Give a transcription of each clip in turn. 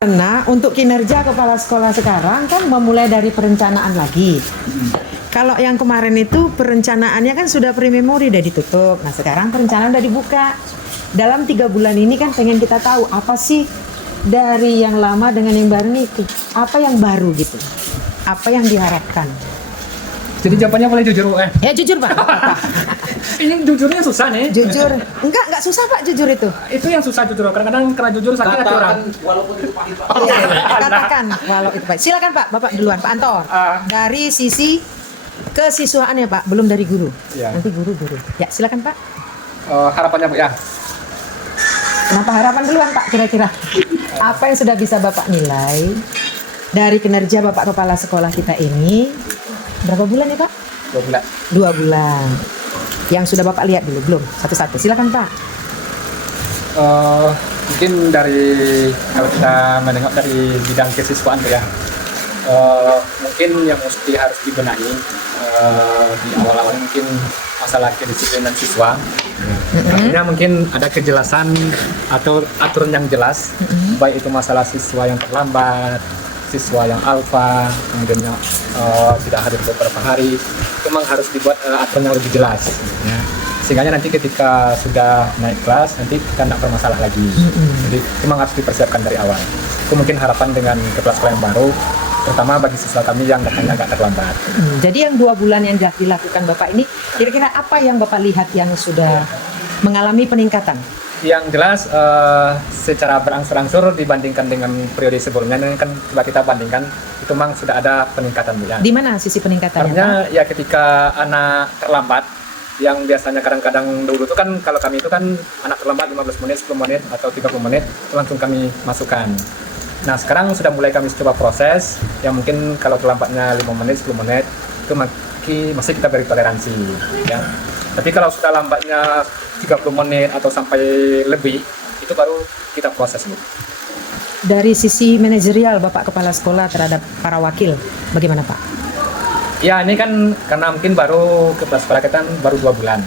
Karena untuk kinerja kepala sekolah sekarang kan memulai dari perencanaan lagi. Kalau yang kemarin itu perencanaannya kan sudah pre-memori udah ditutup. Nah sekarang perencanaan udah dibuka. Dalam 3 bulan ini kan pengen kita tahu apa sih dari yang lama dengan yang baru nih, apa yang baru gitu, apa yang diharapkan. Jadi jawabannya boleh jujur, Ya jujur Pak. Ini jujurnya susah nih. Jujur, enggak susah Pak jujur itu. Itu yang susah jujur. Kadang-kadang karena jujur sakit hati orang. Walaupun itu pahit Pak. Katakan walau itu Pak. Silakan Pak, Bapak duluan Pak Anton. Dari sisi kesiswaannya Pak, belum dari guru. Ya. Nanti guru. Ya silakan Pak. Harapannya Bu ya. Kenapa harapan duluan Pak kira-kira? Apa yang sudah bisa Bapak nilai dari kinerja Bapak kepala sekolah kita ini? Berapa bulan ya Pak? 2 bulan. 2 bulan. Yang sudah Bapak lihat dulu belum? Satu-satu. Silakan Pak. Mungkin dari kalau kita menengok dari bidang kesiswaan Bu ya. Mungkin yang mesti harus dibenahi di awal-awal mungkin masalah kedisiplinan siswa. Artinya mungkin ada kejelasan atau aturan yang jelas, baik itu masalah siswa yang terlambat, siswa yang alfa, kemudian yang tidak hadir beberapa hari, itu memang harus dibuat aturan yang lebih jelas. Ya. Sehingga nanti ketika sudah naik kelas, nanti kita tidak bermasalah lagi. Jadi memang harus dipersiapkan dari awal. Itu mungkin harapan dengan kepala sekolah yang baru, terutama bagi siswa kami yang datangnya agak terlambat. Jadi yang 2 bulan yang sudah dilakukan Bapak ini, kira-kira apa yang Bapak lihat yang sudah mengalami peningkatan? Yang jelas secara berangsur-angsur dibandingkan dengan periode sebelumnya, ini kan coba kita bandingkan, itu memang sudah ada peningkatan ya. Di mana sisi peningkatannya Artinya Pak? ya ketika anak terlambat, yang biasanya kadang-kadang dulu itu kan kalau kami itu kan anak terlambat 15 menit, 10 menit atau 30 menit itu langsung kami masukkan. Nah sekarang sudah mulai kami coba proses yang mungkin kalau terlambatnya 5 menit, 10 menit itu masih kita beri toleransi ya. Tapi kalau sudah lambatnya 30 menit atau sampai lebih, itu baru kita proses Bu. Dari sisi manajerial Bapak kepala sekolah terhadap para wakil, bagaimana Pak? Ya ini kan karena mungkin baru kepala sekolah kita kan baru 2 bulan.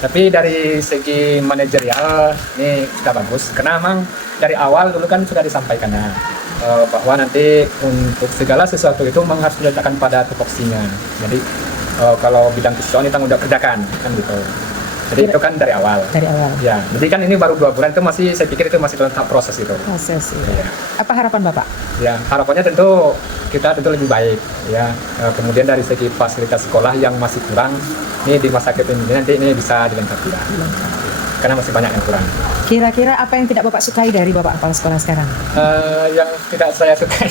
Tapi dari segi manajerial ini sudah bagus. Karena memang dari awal dulu kan sudah disampaikan ya, bahwa nanti untuk segala sesuatu itu memang harus diletakkan pada tupoksinya. Jadi kalau bidang kesiswaan kita udah kerjakan kan gitu. Jadi itu kan dari awal. Dari awal. Ya, jadi kan ini baru 2 bulan itu masih, saya pikir itu masih dalam tahap proses itu. Proses. Ya. Apa harapan Bapak? Ya, harapannya tentu kita tentu lebih baik ya. Kemudian dari segi fasilitas sekolah yang masih kurang, ini di masa ini nanti ini bisa dilengkapi ya. Karena masih banyak yang kurang. Kira-kira apa yang tidak Bapak sukai dari Bapak kepala sekolah sekarang? Yang tidak saya sukai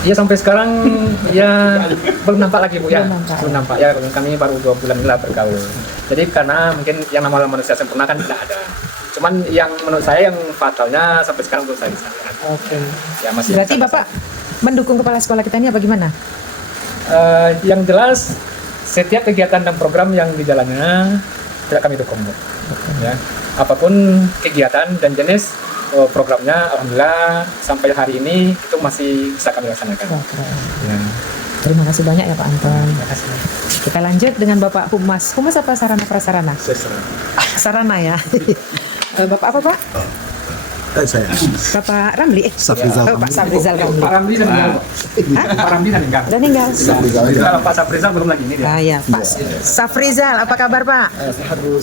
ya sampai sekarang ya belum nampak lagi Bu ya. Belum nampak ya, kami baru 2 bulan lah bergaul. Jadi karena mungkin yang namanya manusia sempurna kan tidak ada. Cuman yang menurut saya yang fatalnya sampai sekarang belum saya bisa lihat. Oke. Ya masih. Berarti Bapak mendukung kepala sekolah kita ini apa gimana? Yang jelas setiap kegiatan dan program yang dijalannya tidak kami dukung Bu. Ya. Apapun kegiatan dan jenis programnya, alhamdulillah sampai hari ini itu masih bisa kami laksanakan. Ya. Terima kasih banyak ya Pak Anton. Terima kasih. Kita lanjut dengan Bapak Humas. Humas apa sarana prasarana? Sarana ya. Bapak apa Pak? Saya. Bapak Ramli. Safrizal. Pak Safrizal Ramli. Pak Ramli dan Pak Ramli dan enggak. Udah meninggal. Kalau Pak Safrizal belum lagi ini dia. Ya, Pak Safrizal, apa kabar Pak?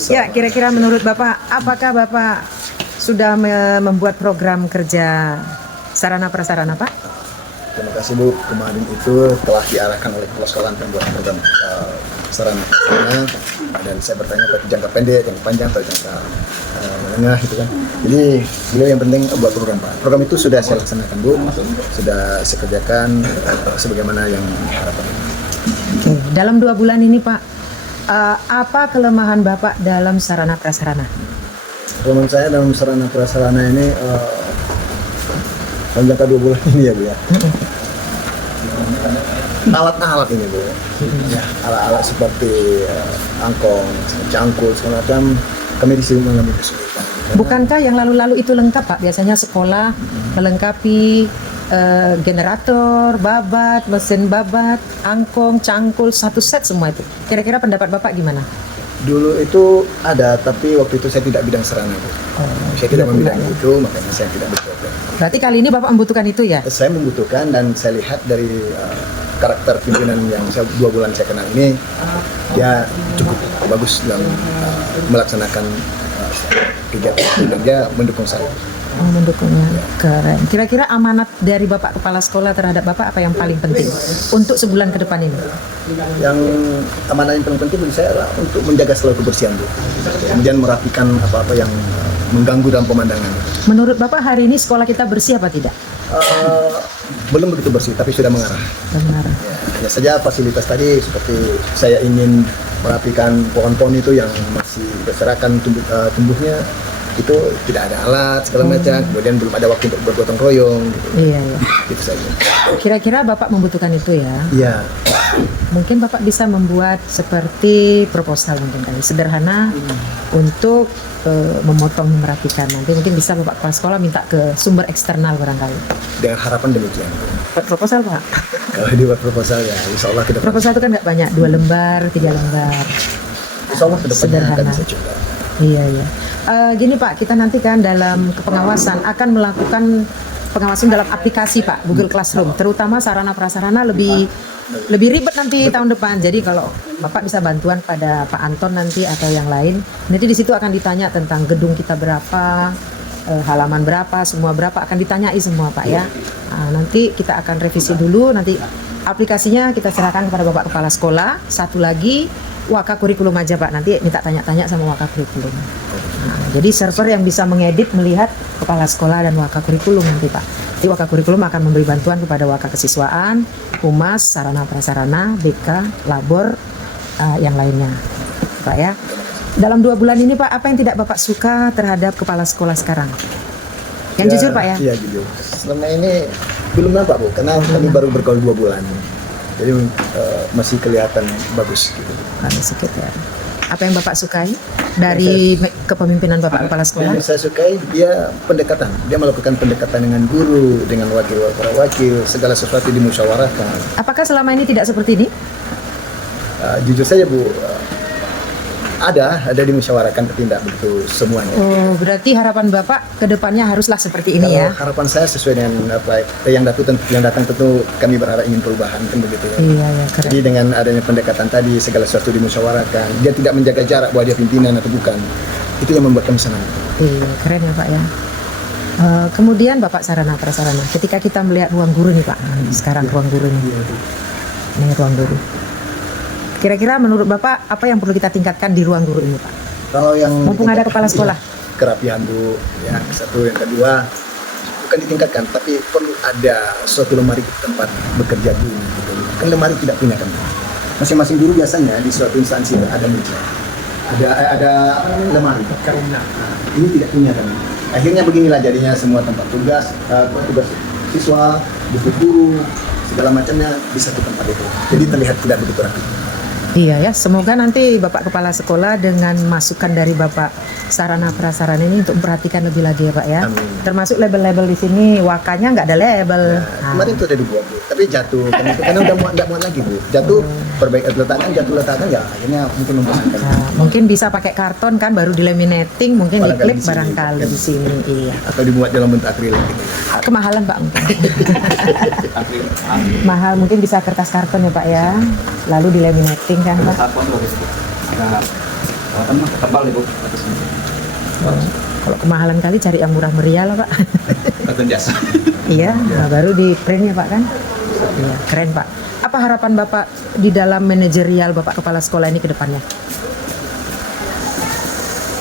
Ya, kira-kira menurut Bapak, apakah Bapak sudah membuat program kerja sarana prasarana Pak? Terima kasih Bu. Kemarin itu telah diarahkan oleh kepala sekolah untuk membuat program sarana prasarana, dan saya bertanya pada jangka pendek, jangka panjang, atau jangka menengah gitu kan. Jadi beliau yang penting buat program Pak. Program itu sudah saya laksanakan Bu, sudah saya kerjakan sebagaimana yang diharapkan. Oke. Dalam 2 bulan ini Pak, apa kelemahan Bapak dalam sarana prasarana? Menurut saya dalam sarana prasarana ini dalam jangka 2 bulan ini ya Bu ya, alat-alat ini Bu ya, alat-alat seperti angkong, cangkul, segala macam kami di sini mengalami kesulitan. Bukankah yang lalu-lalu itu lengkap Pak? Biasanya sekolah melengkapi generator, babat, mesin babat, angkong, cangkul, satu set semua itu. Kira-kira pendapat Bapak gimana? Dulu itu ada, tapi waktu itu saya tidak bidang sarana, Bu. Saya tidak membidang itu, makanya saya tidak berprogram. Berarti kali ini Bapak membutuhkan itu ya? Saya membutuhkan, dan saya lihat dari karakter pimpinan yang 2 bulan saya kenal ini, dia cukup bagus dalam melaksanakan kegiatan, dan dia mendukung saya. Oh, mendukungnya. Keren. Kira-kira amanat dari Bapak Kepala Sekolah terhadap Bapak apa yang paling penting untuk sebulan ke depan ini? Yang amanah yang paling penting bagi saya adalah untuk menjaga selalu kebersihan, Bu. Kemudian merapikan apa-apa yang mengganggu dalam pemandangan. Menurut Bapak hari ini sekolah kita bersih apa tidak? Belum begitu bersih, tapi sudah mengarah. Benar. Hanya saja fasilitas tadi, seperti saya ingin merapikan pohon-pohon itu yang masih berserakan tumbuhnya, itu tidak ada alat segala macam, kemudian belum ada waktu untuk bergotong royong gitu. Iya, iya. Gitu saja. Kira-kira Bapak membutuhkan itu ya? Iya. Mungkin Bapak bisa membuat seperti proposal mungkin kali sederhana untuk memotong, merapikan. Nanti mungkin bisa Bapak Kepala Sekolah minta ke sumber eksternal barangkali. Dengan harapan demikian. Buat proposal Pak? Kalau dibuat proposal ya, insya Allah ke depan. Proposal itu kan nggak banyak, 2 lembar, 3 lembar. Insya Allah ke depannya akan Sederhana. bisa coba. Iya, iya. Gini Pak, kita nanti kan dalam pengawasan akan melakukan pengawasan dalam aplikasi Pak, Google Classroom, terutama sarana prasarana lebih ribet nanti tahun depan. Jadi kalau Bapak bisa bantuan pada Pak Anton nanti atau yang lain, nanti di situ akan ditanya tentang gedung kita berapa, halaman berapa, semua berapa, akan ditanyai semua Pak ya. Nanti kita akan revisi dulu, nanti aplikasinya kita serahkan kepada Bapak Kepala Sekolah. Satu lagi Waka Kurikulum aja Pak, nanti minta tanya-tanya sama Waka Kurikulum. Jadi server yang bisa mengedit, melihat Kepala Sekolah dan Waka Kurikulum nanti Pak. Jadi Waka Kurikulum akan memberi bantuan kepada Waka Kesiswaan, Humas, Sarana Prasarana, BK, Labor, yang lainnya Pak ya. Dalam 2 bulan ini Pak, apa yang tidak Bapak suka terhadap Kepala Sekolah sekarang? Yang jujur Pak ya? Iya jujur. Selama ini belum nampak Bu, karena kami baru bergaul 2 bulan. Jadi masih kelihatan bagus gitu. Kami sedikit ya. Apa yang Bapak sukai dari kepemimpinan Bapak Kepala Sekolah? Yang saya sukai dia pendekatan. Dia melakukan pendekatan dengan guru, dengan para wakil, segala sesuatu dimusyawarahkan. Apakah selama ini tidak seperti ini? Jujur saja Bu, ada dimusyawarahkan, tapi tidak begitu semuanya. Oh, berarti harapan Bapak ke depannya haruslah seperti ini ya? Harapan saya sesuai dengan apa yang datang tentu kami berharap ingin perubahan, kan begitu ya. Iya, ya, keren. Jadi dengan adanya pendekatan tadi, segala sesuatu dimusyawarahkan. Dia tidak menjaga jarak bahwa dia pimpinan atau bukan. Itu yang membuat kami senang. Iya, keren ya Pak ya. Kemudian Bapak sarana prasarana, ketika kita melihat ruang guru nih Pak, sekarang ruang guru nih. Ini ruang guru. Kira-kira menurut Bapak apa yang perlu kita tingkatkan di ruang guru ini Pak? Kalau yang Mumpung ada kepala sekolah. Kerapihan Bu, ya satu, yang kedua bukan ditingkatkan, tapi perlu ada suatu lemari tempat bekerja guru. Gitu. Kan lemari tidak punya kan. Masing-masing guru biasanya di suatu instansi ada meja, ada lemari. Karena ini tidak punya kan. Akhirnya beginilah jadinya semua tempat tugas siswa, buku guru, segala macamnya di satu tempat itu. Jadi terlihat tidak begitu rapi. Iya ya, semoga nanti Bapak Kepala Sekolah dengan masukan dari Bapak sarana prasarana ini untuk memperhatikan lebih lagi ya Pak ya. Amin. Termasuk label-label di sini, wakanya nggak ada label. Kemarin itu ada dibuat Bu, tapi jatuh karena udah nggak muat lagi Bu. Jatuh, perbaiki letakkan, ya akhirnya mungkin membosankan. Mungkin bisa pakai karton kan, baru dilaminating, mungkin Barangkali diklip di sini, barangkali kan. di sini. Iya. Atau dibuat dalam bentuk akrilik gitu. Kemahalan Pak. Mahal, mungkin bisa kertas karton ya Pak ya. Lalu dilaminating kan Pak. Tebal ibu atas ini. Kalau kemahalan kali cari yang murah meriah lah Pak. Kartun jasa. Iya, nah baru di print ya Pak kan. Iya, keren Pak. Apa harapan Bapak di dalam manajerial Bapak Kepala Sekolah ini ke depannya?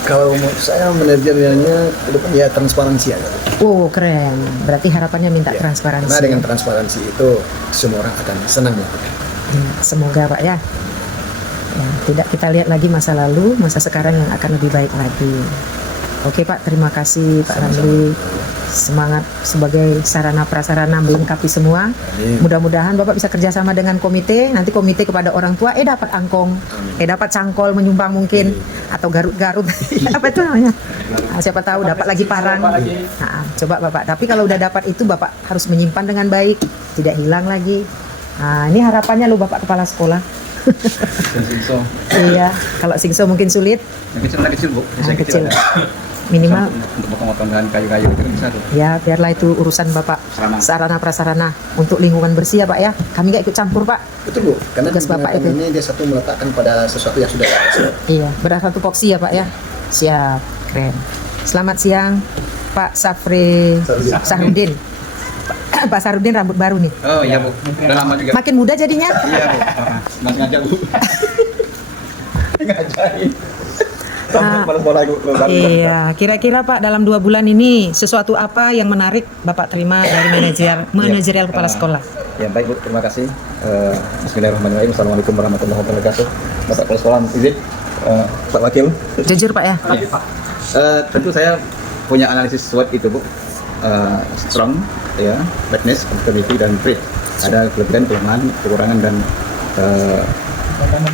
Kalau menurut saya manajerialnya ke depan ya transparansi aja. Oh keren, berarti harapannya minta Ya, transparansi. Karena dengan transparansi itu semua orang akan senang melakukan. Ya, semoga Pak ya. Ya, tidak kita lihat lagi masa lalu, masa sekarang yang akan lebih baik lagi. Oke Pak, terima kasih Pak Ramli. Semangat sebagai sarana prasarana melengkapi semua. Amin. Mudah-mudahan Bapak bisa kerjasama dengan komite. Nanti komite kepada orang tua, dapat angkong, dapat cangkol menyumbang mungkin, atau garut-garut. Apa itu namanya? Nah, siapa tahu dapat lagi parang. Nah, coba Bapak. Tapi kalau udah dapat itu Bapak harus menyimpan dengan baik, tidak hilang lagi. Nah, ini harapannya loh Bapak Kepala Sekolah. Singso. Iya, kalau singso mungkin sulit. Yang kecil Bu. Yang kecil. ada. Minimal Untuk potong-potong dengan kayu-kayu itu kan bisa tuh. ya biarlah itu urusan Bapak sarana prasarana untuk lingkungan bersih ya Pak ya. Kami nggak ikut campur Pak. Betul Bu, karena Tugas Bapak itu. ini dia satu meletakkan pada sesuatu yang sudah ada. Iya, berdasarkan tupoksi ya Pak ya. Siap, keren. Selamat siang Pak Sahrudin. Pak Sahrudin rambut baru nih. Oh iya Bu, udah lama juga. Makin muda jadinya. Iya Bu, masih ngajak Bu. Ngajarin. Iya, kira-kira Pak dalam 2 bulan ini sesuatu apa yang menarik Bapak terima dari manajerial kepala sekolah? Ya baik Bu, terima kasih. Bismillahirrahmanirrahim. Assalamualaikum warahmatullahi wabarakatuh. Bapak Kepala Sekolah, izin Pak Wakil. Jujur Pak ya. Tentu saya punya analisis SWOT itu Bu. Strong, ya, weakness, opportunity dan threat. Ada kelebihan, kelemahan, kekurangan dan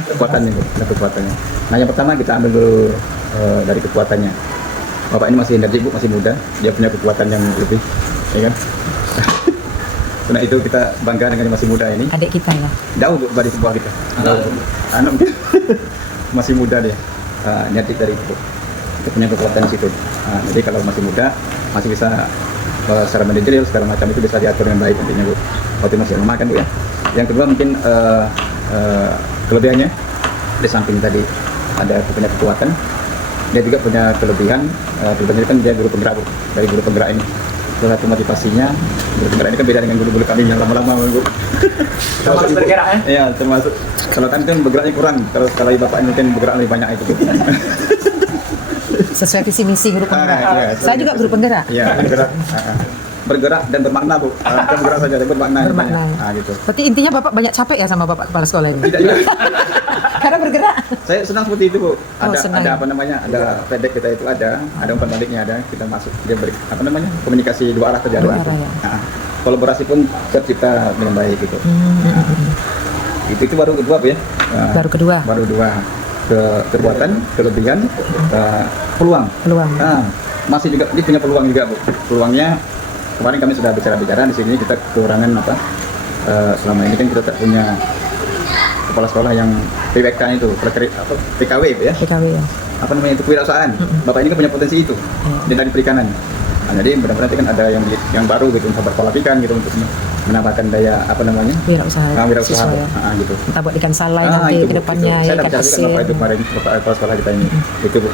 kekuatannya Bu, dan kekuatannya. Nah yang pertama kita ambil dulu dari kekuatannya. Bapak ini masih energi Bu, masih muda, dia punya kekuatan yang lebih, ya kan? Karena itu kita bangga dengan yang masih muda ini. Adik kita ya. Jauh Bu dari sebuah kita. Anak masih muda dia, nyadik dari itu. Kita punya kekuatan di situ. Jadi kalau masih muda, masih bisa secara manajerial segala macam itu bisa diatur dengan baik nantinya Bu. Waktu masih lemah kan Bu ya. Yang kedua mungkin kelebihannya di samping tadi ada punya kekuatan, dia juga punya kelebihan. Kelebihannya kan dia guru penggerak Bu. Dari guru penggerak ini salah satu motivasinya, guru penggerak ini kan beda dengan guru-guru kami yang lama-lama Bu. Termasuk bergerak ya? Iya, termasuk kalau kan bergeraknya kurang, kalau bapak ini mungkin bergerak lebih banyak itu Bu. Sesuai visi misi guru penggerak. Iya, Saya juga guru penggerak. Iya, bergerak dan bermakna Bu. Bukan bergerak saja, tapi bermakna. Bermakna. Gitu. Berarti intinya Bapak banyak capek ya sama Bapak kepala sekolah ini? Tidak juga. Karena bergerak. Saya senang seperti itu Bu. Senang. Ada apa namanya? Ada feedback kita itu ada umpan baliknya ada. Kita masuk dia beri apa namanya? Komunikasi dua arah terjalin. Dua arah, ya. Kolaborasi pun tercipta dengan baik gitu. Itu baru kedua Bu ya. Baru kedua. Baru dua. Kekuatan, kelebihan, peluang. Masih juga dia punya peluang juga Bu. Peluangnya kemarin kami sudah bicara di sini kita kekurangan apa? Selama ini kan kita tak punya kepala sekolah yang PWK itu, PKW ya. PKW ya. Apa namanya itu kewirausahaan. Bapak ini kan punya potensi itu. Di tadi perikanan. Nah, jadi mudah-mudahan nanti kan ada yang baru gitu untuk berkualifikan gitu untuk menambahkan daya apa namanya? Wirausaha. Wirausaha. Gitu. Gitu. Kita buat ikan salai nanti itu, ke depannya itu. Saya ya, ikan bicara asin. dengan Bapak itu kemarin Bapak kepala sekolah kita ini. Itu Bu.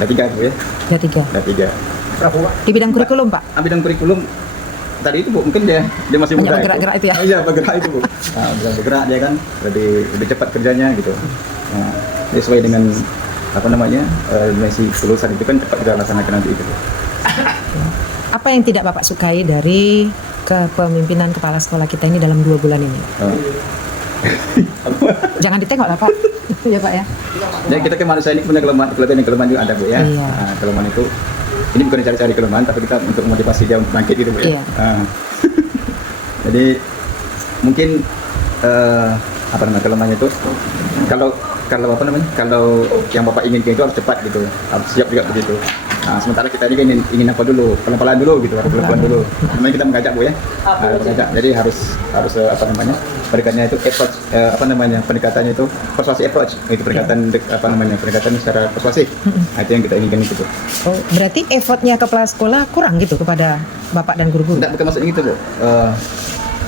Ada 3 Bu ya. Ya 3. Ada 3. Di bidang kurikulum Pak. Bidang kurikulum tadi itu Bu, mungkin dia masih Banyak muda. bergerak-gerak itu ya? Iya, bergerak itu Bu. Bisa bergerak dia kan, lebih cepat kerjanya gitu. Dia sesuai dengan apa namanya dimensi kelulusan itu kan cepat kita laksanakan nanti itu. Apa yang tidak Bapak sukai dari kepemimpinan kepala sekolah kita ini dalam 2 bulan ini? Jangan ditengok lah Pak. Ya Pak ya. Jadi kita ke manusia ini punya kelemahan dan kelemahan juga ada Bu ya. Iya. Kelemahan itu ini bukan cari-cari kelemahan tapi kita untuk motivasi dia untuk bangkit gitu Bu ya. Iya. Jadi mungkin apa namanya kelemahannya itu kalau apa namanya kalau yang Bapak inginkan itu harus cepat gitu, harus siap juga begitu. Sementara kita ini kan ingin apa dulu, pelan-pelan dulu gitu, harus pelan-pelan dulu. Namanya kita mengajak Bu ya, mengajak. Jadi harus apa namanya pendekatannya itu approach, apa namanya pendekatannya itu persuasi approach, itu pendekatan apa namanya pendekatan secara persuasif. Itu yang kita inginkan itu Bu. Oh, berarti effortnya kepala sekolah kurang gitu kepada Bapak dan guru-guru? Tidak, bukan maksudnya gitu Bu.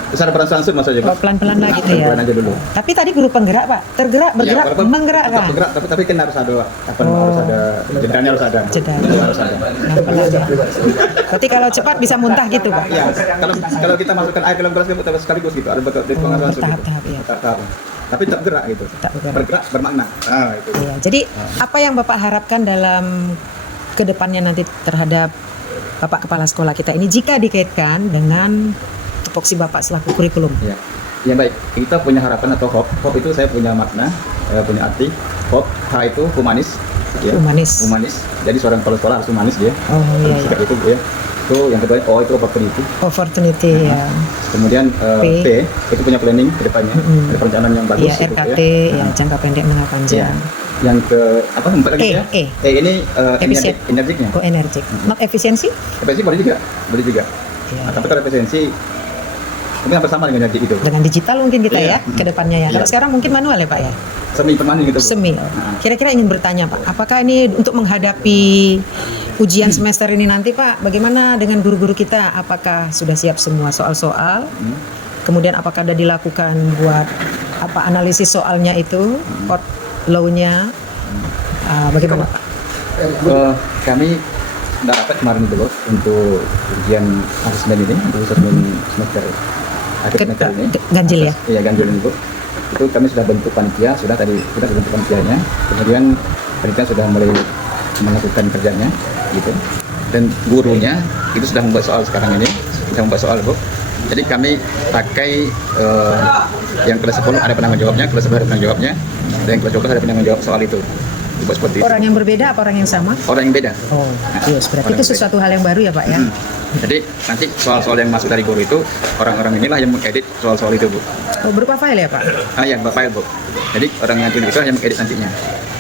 Secara beransur-ansur maksudnya Bu. Pelan-pelan lah gitu ya. Pelan-pelan aja dulu. Tapi tadi guru penggerak Pak, bergerak, menggerakkan. Bergerak, tapi kan harus ada harus ada jedanya harus ada. Jeda. Harus ada. Berarti kalau cepat bisa muntah gitu Pak? Ya, kalau kita masukkan air ke dalam gelas kita sekaligus gitu, ada pengasuhan bertahap-tahap ya. Bertahap. Tapi tetap gerak gitu. Bergerak bermakna. Itu. Iya. Jadi apa yang Bapak harapkan dalam kedepannya nanti terhadap Bapak kepala sekolah kita ini jika dikaitkan dengan tupoksi Bapak selaku kurikulum? Ya baik, kita punya harapan atau hope. Hope itu saya punya makna, punya arti. Hope, H itu humanis. Ya. Humanis. Jadi seorang kepala sekolah harus humanis dia. Oh iya. Sikap itu Bu ya. Itu yang kedua, O itu opportunity. Opportunity ya. Kemudian P itu punya planning ke depannya, ada perencanaan yang bagus. Iya, RKT ya, jangka pendek menengah panjang. Yang ke apa empat lagi ya? Ini energiknya. Oh, energik. Not efisiensi? Efisiensi boleh juga. Ya. Tapi kalau efisiensi Mungkin hampir sama dengan yang gitu. Dengan digital mungkin kita Iya. ya ke depannya ya. Kalau Iya. sekarang mungkin manual ya Pak ya. Semi permanen gitu. Bu. Semi. Kira-kira ingin bertanya Pak, apakah ini untuk menghadapi ujian semester ini nanti Pak, bagaimana dengan guru-guru kita? Apakah sudah siap semua soal-soal? Kemudian apakah sudah dilakukan buat analisis soalnya itu, outlaw-nya? Bagaimana Pak? Kami sudah rapat kemarin dulu untuk ujian asesmen ini, untuk asesmen semester akhir semester ini. Ganjil ya? Iya, ganjil ini Bu. Itu kami sudah bentuk panitia, sudah bentuk panitianya. Kemudian panitia sudah mulai melakukan kerjanya, gitu. Dan gurunya itu sudah membuat soal sekarang ini, sudah membuat soal Bu. Jadi kami pakai yang kelas 10 ada penanggung jawabnya, kelas 11 ada penanggung jawabnya, dan yang kelas 12 ada penanggung jawab soal itu. Dibuat seperti itu. Orang yang berbeda apa orang yang sama? Orang yang beda. Oh, iya, berarti orang itu yang sesuatu hal yang baru ya Pak ya? Jadi nanti soal-soal yang masuk dari guru itu orang-orang inilah yang mengedit soal-soal itu Bu. Oh, berupa file ya Pak? Ya, file Bu. Jadi orang ngajuin itu yang mengedit nantinya.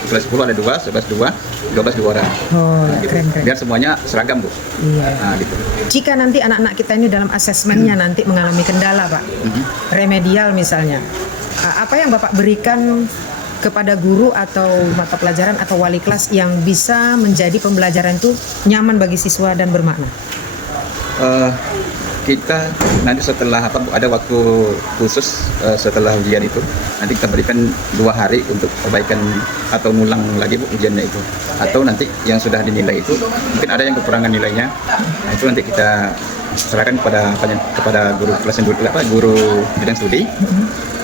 Kelas 10 ada 2, 11 2, 12 2 orang. Oh, Gitu. keren-keren. Biar semuanya seragam Bu. Iya. Nah, gitu. Jika nanti anak-anak kita ini dalam asesmennya nanti mengalami kendala Pak, remedial misalnya, apa yang Bapak berikan kepada guru atau mata pelajaran atau wali kelas yang bisa menjadi pembelajaran itu nyaman bagi siswa dan bermakna? Kita nanti setelah ada waktu khusus setelah ujian itu, nanti kita berikan 2 hari untuk perbaikan atau ngulang lagi Bu ujiannya itu. Atau nanti yang sudah dinilai itu mungkin ada yang kekurangan nilainya. Nah, itu nanti kita serahkan kepada guru kelas yang guru bidang studi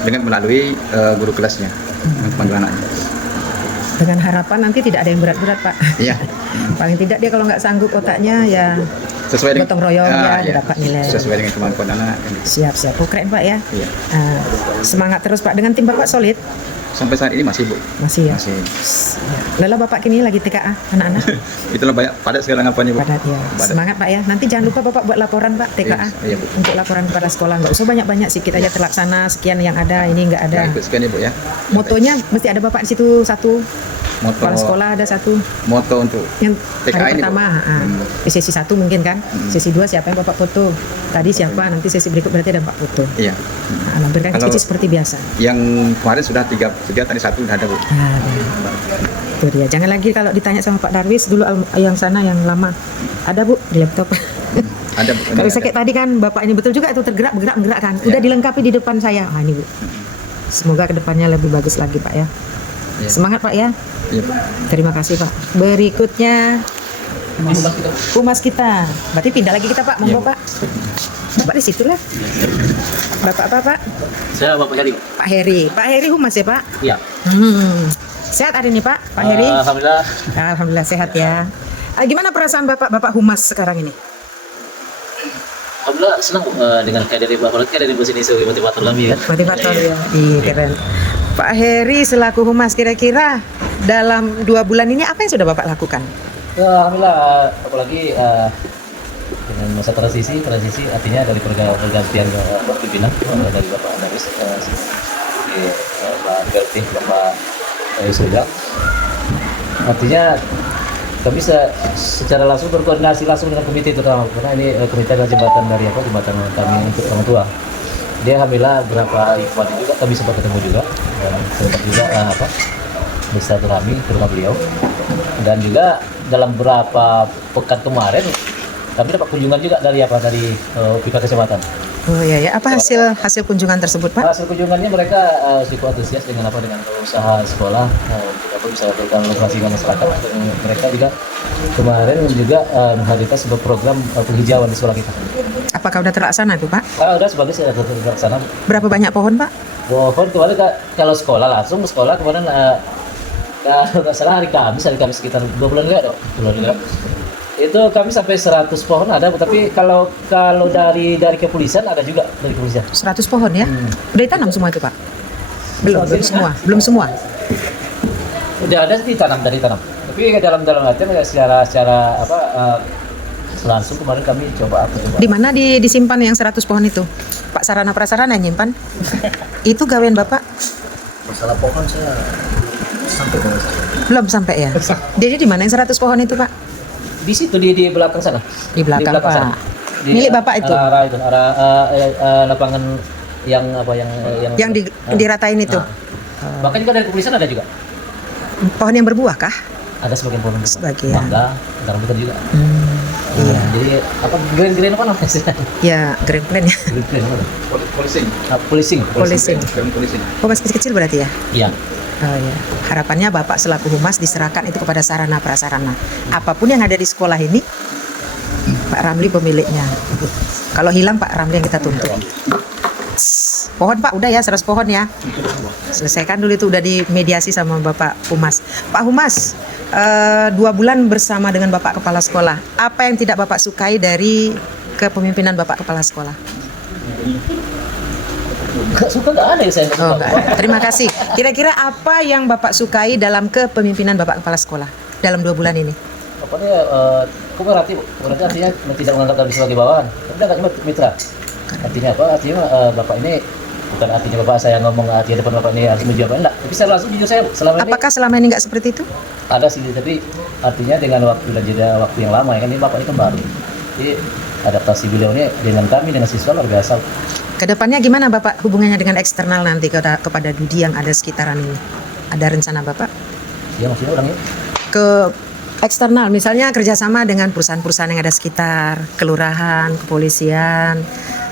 dengan melalui guru kelasnya dengan panggil anaknya. Dengan harapan nanti tidak ada yang berat-berat Pak. Iya. Paling tidak dia kalau nggak sanggup otaknya ya Sesuai dengan gotong royong ya, dapat nilai. Sesuai dengan kemampuan anak. Siap. Oh, keren Pak ya. Iya. Semangat terus Pak. Dengan tim Bapak solid? Sampai saat ini masih Bu. Masih ya. Masih. Lelah Bapak kini lagi TKA anak-anak? Itulah banyak padat sekarang apanya Bu. Padat ya. Padat. Semangat Pak ya. Nanti jangan lupa Bapak buat laporan Pak TKA. Iya, Bu. Untuk laporan kepada sekolah. Nggak usah banyak-banyak, sedikit aja terlaksana, sekian yang ada, ini nggak ada. Nah, ikut sekian ya Bu ya. Motonya mesti ada Bapak di situ satu. Moto, Kepala sekolah ada satu. moto untuk Yang TKA hari ini, pertama, Bu. di sesi 1 mungkin kan. Sesi 2 siapa yang Bapak foto. Tadi siapa, nanti sesi berikut berarti ada 4 foto. Iya. Lampirkan Kalau- kecil seperti biasa. Yang kemarin sudah 3, tadi 1 sudah ada Bu. Itu dia. Jangan lagi kalau ditanya sama Pak Darwis dulu yang sana yang lama. Ada Bu di laptop. Ada Bu. Kalau Ada. saya kayak tadi kan Bapak ini betul juga itu bergerak kan. Udah Ya. dilengkapi di depan saya. Ini Bu. Semoga kedepannya lebih bagus lagi Pak ya. Ya. Semangat Pak ya. Iya, Bu. Terima kasih Pak. Berikutnya humas kita. Berarti pindah lagi kita Pak. Monggo Iya, Bu. Pak. Bapak di situ lah. Bapak apa Pak? Saya Bapak Heri. Pak Heri. Pak Heri humas ya Pak? Iya. Sehat hari ini Pak? Pak Heri? Alhamdulillah. Alhamdulillah sehat ya. Gimana perasaan Bapak humas sekarang ini? Alhamdulillah senang dengan kehadiran Bapak. Apalagi kehadiran Ibu sini sebagai motivator kami kan. Motivator ya. Iya keren. Pak Heri selaku humas kira-kira dalam 2 bulan ini apa yang sudah Bapak lakukan? Ya, Alhamdulillah apalagi dengan masa transisi artinya dari pergantian pimpinan dari Bapak Andaris Pak Gerti, Bapak Surya. Artinya kami bisa secara langsung berkoordinasi langsung dengan komite terutama karena ini komite adalah jembatan dari jembatan kami untuk orang tua. Dia alhamdulillah beberapa event juga kami sempat ketemu juga dan sempat juga bersilaturahmi ke rumah beliau dan juga dalam beberapa pekan kemarin kami dapat kunjungan juga dari pihak kesehatan. Oh iya ya, apa hasil kunjungan tersebut Pak? Hasil kunjungannya mereka cukup antusias dengan usaha sekolah untuk bisa berkomunikasi dengan masyarakat. Mereka juga kemarin juga menghadirkan sebuah program penghijauan di sekolah kita. Apakah udah terlaksana itu Pak? Udah sebagai saya terlaksana. Berapa banyak pohon Pak? Pohon kemarin kalau sekolah langsung sekolah kemarin kalau nggak salah hari Kamis sekitar 2 bulan enggak dong, 2 bulan enggak. Itu kami sampai 100 pohon ada, tapi kalau dari kepolisian ada juga dari kepolisian. 100 pohon ya? Udah ditanam semua itu Pak? Belum semua. Udah ada ditanam. Tapi dalam artian secara langsung kemarin kami coba. Di mana disimpan yang 100 pohon itu? Pak sarana prasarana yang nyimpan? Itu gawean Bapak? Masalah pohon saya sampai dengan Belum sampai ya? Jadi di mana yang 100 pohon itu Pak? Di situ di belakang sana. Di belakang Pak. sana. Milik Bapak itu? Arah lapangan yang apa Yang diratain itu. Bahkan juga dari kepolisian ada juga. Pohon yang berbuah kah? Ada sebagian pohon Sebagian. mangga, ada rambutan juga. Iya. Jadi apa green apa namanya? Ya, green plan ya. Green apa? Policing. Policing. Policing. Oh, masih kecil berarti ya? Iya. Oh ya. Harapannya Bapak selaku humas diserahkan itu kepada sarana prasarana. Apapun yang ada di sekolah ini, Pak Ramli pemiliknya. Kalau hilang Pak Ramli yang kita tuntut. Pohon Pak, udah ya 100 pohon ya. Selesaikan dulu itu, udah dimediasi sama Bapak Humas. Pak Humas, 2 bulan bersama dengan Bapak Kepala Sekolah. Apa yang tidak Bapak sukai dari kepemimpinan Bapak Kepala Sekolah? Nggak suka nggak ada ya saya. Nggak Oh, suka. enggak ada. Terima kasih. Kira-kira apa yang Bapak sukai dalam kepemimpinan Bapak Kepala Sekolah dalam 2 bulan ini? Apa dia kooperatif? Kooperatif artinya tidak menganggap kami sebagai bawahan. Tapi dia nggak mitra. Artinya apa? Artinya Bapak ini bukan artinya Bapak saya ngomong artinya depan Bapak ini harus menjawab enggak. Tapi saya langsung jujur, saya selama ini Apakah selama ini nggak seperti itu? ada sih, tapi artinya dengan waktu dan jeda waktu yang lama ya kan, ini Bapak ini kan baru. Jadi adaptasi beliau ini dengan kami, dengan siswa luar biasa. Kedepannya gimana Bapak hubungannya dengan eksternal nanti kepada Dudi yang ada sekitaran ini? Ada rencana Bapak? Ya maksudnya orangnya Ke eksternal, misalnya kerjasama dengan perusahaan-perusahaan yang ada sekitar, kelurahan, kepolisian,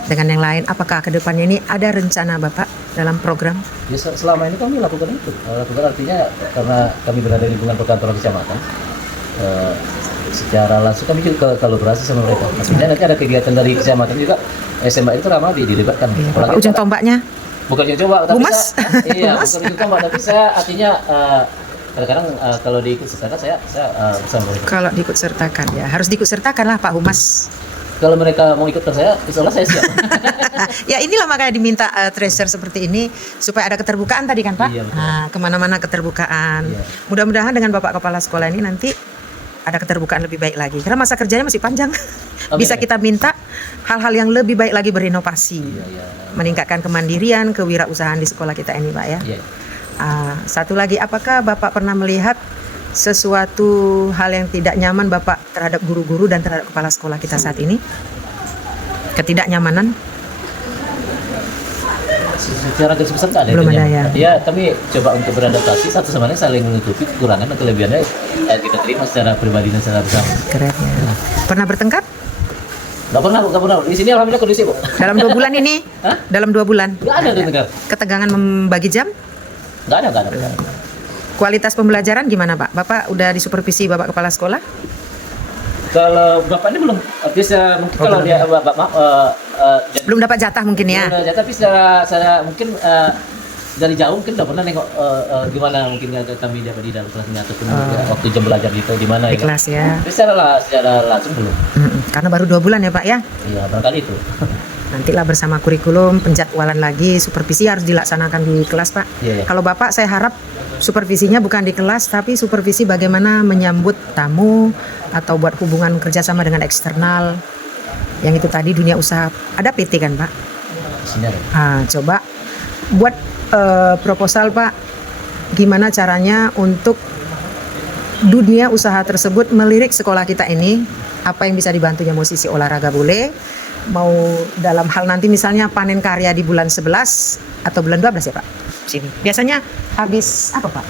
dengan yang lain. Apakah kedepannya ini ada rencana Bapak dalam program? ya, selama ini kami lakukan itu. Lakukan artinya karena kami berada di lingkungan perkantoran kecamatan. Secara langsung kami juga kolaborasi sama mereka. Maksudnya nanti ada kegiatan dari kecamatan juga, SMA itu ramah dilibatkan. Iya, Apalagi Bapak ujung tombaknya? bukan yang coba, tapi Humas? iya, Humas? bukan ujung tombak, tapi saya artinya kadang-kadang kalau diikut sertakan saya bersama mereka. Kalau diikut sertakan ya, harus diikut sertakan lah Pak Humas. Kalau mereka mau ikut ke saya, insya Allah saya siap. Ya inilah makanya diminta treasure seperti ini supaya ada keterbukaan tadi kan Pak. Iya, betul. Nah, kemana-mana keterbukaan. Iya. Mudah-mudahan dengan Bapak Kepala Sekolah ini nanti ada keterbukaan lebih baik lagi. Karena masa kerjanya masih panjang. Bisa kita minta hal-hal yang lebih baik lagi berinovasi, Iya. meningkatkan kemandirian, kewirausahaan di sekolah kita ini Pak ya. Iya. Satu lagi, apakah Bapak pernah melihat sesuatu hal yang tidak nyaman Bapak terhadap guru-guru dan terhadap kepala sekolah kita saat ini? Ketidaknyamanan? Secara garis besar nggak ada. Belum ada intinya. ya? Ya, kami coba untuk beradaptasi satu sama lain, saling menutupi kekurangan dan kelebihannya kita terima secara pribadi dan secara bersama. Keren ya. Pernah bertengkar? Nggak pernah. Di sini alhamdulillah kondisi Bu. Dalam 2 bulan ini? Hah? Dalam 2 bulan? Nggak ada dengar. Ketegangan membagi jam? Nggak ada. Kualitas pembelajaran gimana Pak? Bapak udah disupervisi Bapak Kepala Sekolah? Kalau Bapak ini belum bisa, mungkin kalau belum. dia Bapak Belum dapat jatah mungkin ya? tapi secara mungkin dari jauh mungkin udah pernah nengok gimana mungkin kami dapat di dalam kelasnya ataupun waktu jam belajar gitu di mana Di ya. kelas ya? Tapi secara langsung belum. Karena baru 2 bulan ya Pak ya? Iya, barangkali itu. Nantilah bersama kurikulum, penjadwalan lagi, supervisi harus dilaksanakan di kelas Pak. Iya. Kalau Bapak saya harap supervisinya bukan di kelas, tapi supervisi bagaimana menyambut tamu atau buat hubungan kerjasama dengan eksternal. Yang itu tadi dunia usaha, ada PT kan Pak? Sini ada. Coba buat proposal Pak, gimana caranya untuk dunia usaha tersebut melirik sekolah kita ini, apa yang bisa dibantunya, mau sisi olahraga boleh, mau dalam hal nanti misalnya panen karya di bulan 11 atau bulan 12 ya Pak? Sini. Biasanya habis apa Pak?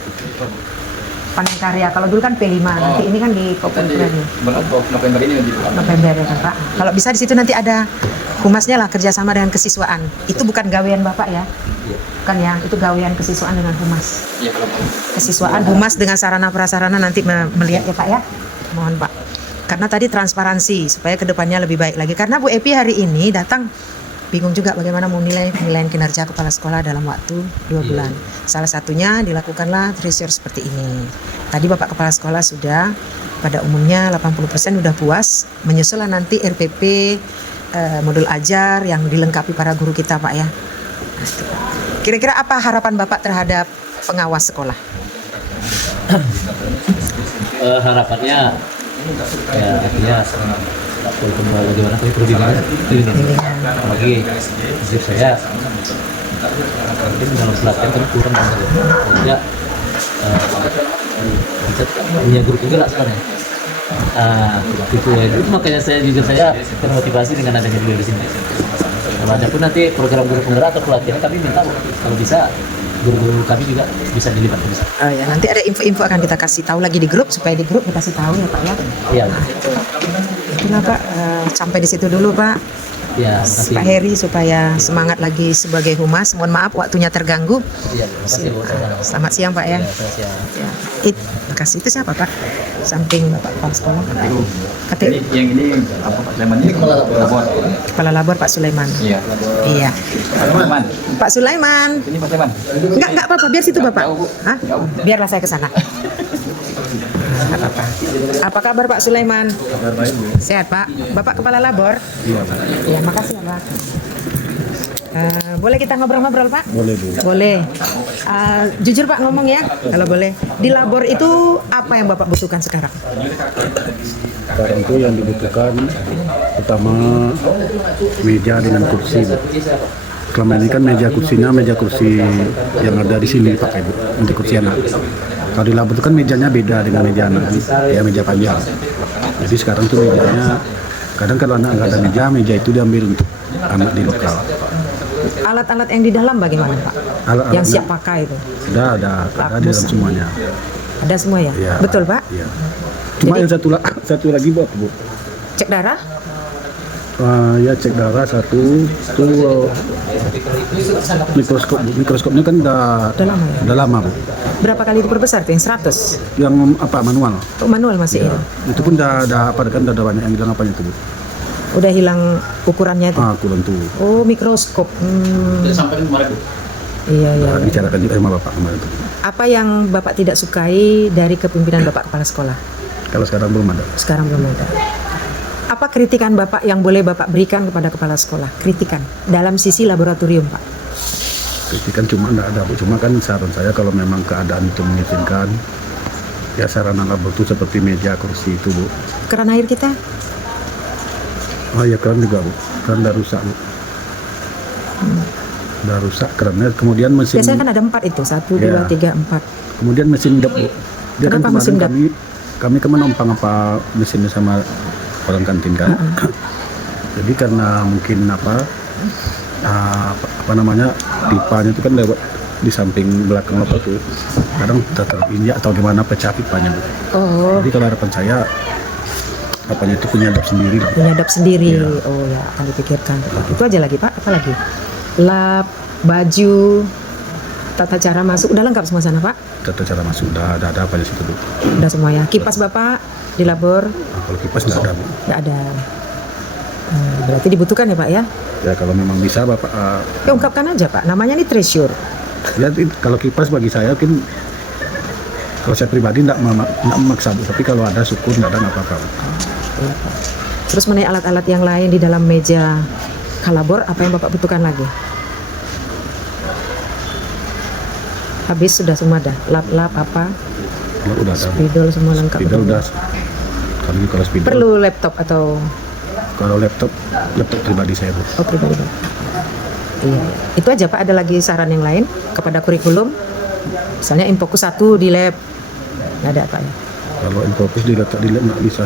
Panen karya, kalau dulu kan P5, nanti ini kan di Populer November ini di November ya kan Pak? Kalau bisa di situ nanti ada humasnya lah, kerjasama dengan kesiswaan. Itu bukan gawean Bapak ya? Kan ya, itu gawean kesiswaan dengan humas. Iya, kalau Kesiswaan humas dengan sarana prasarana nanti melihat ya Pak ya. Mohon Pak. Karena tadi transparansi supaya kedepannya lebih baik lagi. Karena Bu Epi hari ini datang bingung juga bagaimana menilai penilaian kinerja kepala sekolah dalam waktu 2 bulan. Salah satunya dilakukanlah treasure seperti ini. Tadi Bapak Kepala Sekolah sudah pada umumnya 80% sudah puas. Menyusullah nanti RPP modul ajar yang dilengkapi para guru kita Pak ya. Nah, itu, Pak. Kira-kira apa harapan Bapak terhadap pengawas sekolah? Harapannya ya artinya bagaimana tapi perlindungan bagi prinsip saya mungkin dalam pelatihan kan kurang ya bisa punya guru juga lah sekarang Itu ya. Itu makanya saya termotivasi dengan adanya beliau di sini. Kalau ada pun nanti program guru penggerak atau pelatihan, kami minta kalau bisa guru-guru kami juga bisa dilibatkan di sana. Oh ya, nanti ada info-info akan kita kasih tahu lagi di grup supaya di grup kita kasih tahu ya Pak ya. Iya. Itulah Pak, sampai di situ dulu Pak. Ya, makasih. Pak Heri supaya semangat lagi sebagai humas. Mohon maaf waktunya terganggu. Iya, makasih Bu. Selamat siang Pak ya. Selamat siang. Ya. Makasih. Itu siapa Pak? Samping Bapak Kepala Sekolah. KTU. Yang ini apa Pak Sulaiman ini labor. Kepala Labor Pak Sulaiman. Iya. Iya. Pak Sulaiman. Pak Sulaiman. Ini Pak Sulaiman. Enggak apa-apa, biar situ Bapak. Jauh, Bu. Hah? Biarlah saya ke sana. Enggak apa-apa. Apa kabar Pak Sulaiman? Kabar baik, Bu. Sehat Pak. Bapak Kepala Labor? Iya, Pak. Iya, makasih ya Pak. Boleh kita ngobrol-ngobrol Pak? Boleh, Bu. Boleh. Jujur Pak ngomong ya, kalau boleh. Di labor itu apa yang Bapak butuhkan sekarang? Sekarang itu yang dibutuhkan pertama meja dengan kursi. Selama ini kan meja kursi yang ada di sini pakai Bu, untuk kursi anak. Kalau di labor itu kan mejanya beda dengan meja anak, ya meja panjang. Jadi sekarang tuh mejanya, kadang kalau anak nggak ada meja itu diambil untuk anak di lokal. Alat-alat yang di dalam bagaimana Pak? Alat-alat Yang siap pakai itu? ada di dalam semuanya. Ada semua ya? Ya, Betul Pak? Iya. Cuma Jadi- yang satu lagi buat Bu. Cek darah? Ya cek darah satu, itu mikroskopnya kan Udah lama ya? udah lama Bu. Berapa kali diperbesar tuh? Yang 100? Yang apa manual? Oh, manual masih Ya, itu pun udah apa kan udah banyak yang bilang apanya itu Bu. udah hilang ukurannya itu? Kurang tuh. Oh, mikroskop. Sampai kemarin Bu. Iya, iya. Nah, bicarakan juga sama Bapak kemarin tuh. Apa yang Bapak tidak sukai dari kepemimpinan Bapak Kepala Sekolah? Kalau sekarang belum ada. Sekarang belum ada. Apa kritikan Bapak yang boleh Bapak berikan kepada Kepala Sekolah? Kritikan dalam sisi laboratorium Pak. Kritikan cuma enggak ada Bu. Cuma kan saran saya kalau memang keadaan itu mengizinkan, ya sarana labor itu seperti meja, kursi itu Bu. Keran air kita? Oh ya keran juga Bu. Keran udah rusak Bu. Udah rusak kerannya. Kemudian mesin. Biasanya kan ada 4 itu. 1, Ya. 2, 3, 4. Kemudian mesin dep Bu. Dia kan Kenapa kemarin mesin dep? kami kan menumpang apa mesinnya sama orang kantin kan. Jadi karena mungkin apa namanya pipanya itu kan lewat di samping belakang apa tuh. Kadang terinjak atau gimana pecah pipanya Bu. Oh, Jadi kalau harapan saya apanya itu punya dep sendiri lah. punya dap sendiri. Iya. Oh ya, akan dipikirkan. Itu aja lagi Pak. Apa lagi? Lap, baju, tata cara masuk. Udah lengkap semua sana Pak? Tata cara masuk udah ada apanya situ Bu. Udah semua ya. Kipas Bapak di labor? Nah, kalau kipas nggak ada Bu. Nggak ada. Berarti dibutuhkan ya Pak ya? Ya kalau memang bisa Bapak Ya ungkapkan aja Pak. Namanya ini treasure. ya kalau kipas bagi saya mungkin kalau saya pribadi nggak memaksa Bu, tapi kalau ada syukur nggak ada nggak apa-apa Bu. Terus mengenai alat-alat yang lain di dalam meja kalabor, apa yang Bapak butuhkan lagi? Habis sudah semua dah. Lap-lap apa? Kalau udah ada Bu. Spidol semua lengkap. Spidol udah kalau spidol Perlu laptop atau kalau laptop pribadi saya Bu. oh pribadi Pak? Iya. Itu aja Pak. Ada lagi saran yang lain kepada kurikulum? Misalnya Infokus 1 di lab. Nggak ada Pak ya? Kalau Infokus diletak di lab nggak bisa